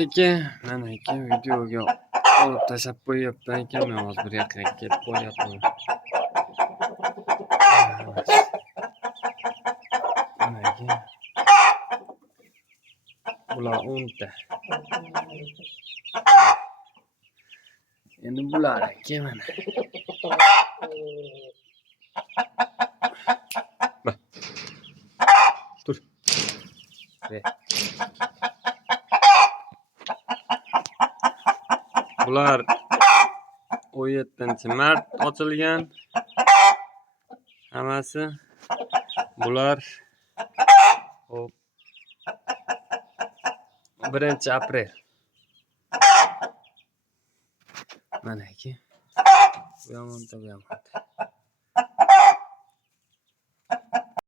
aka, mana aka videoga olib tashlab qo'yyapman ekan. Men hozir bir yoqqa ketib qo'yapman. Mana aka. Bular 10 ta. Endi bular aka mana. Tur. Bular 17-mart ochilgan. Hammasi. Bular 1-aprel. Mana aka. Bu yomonda.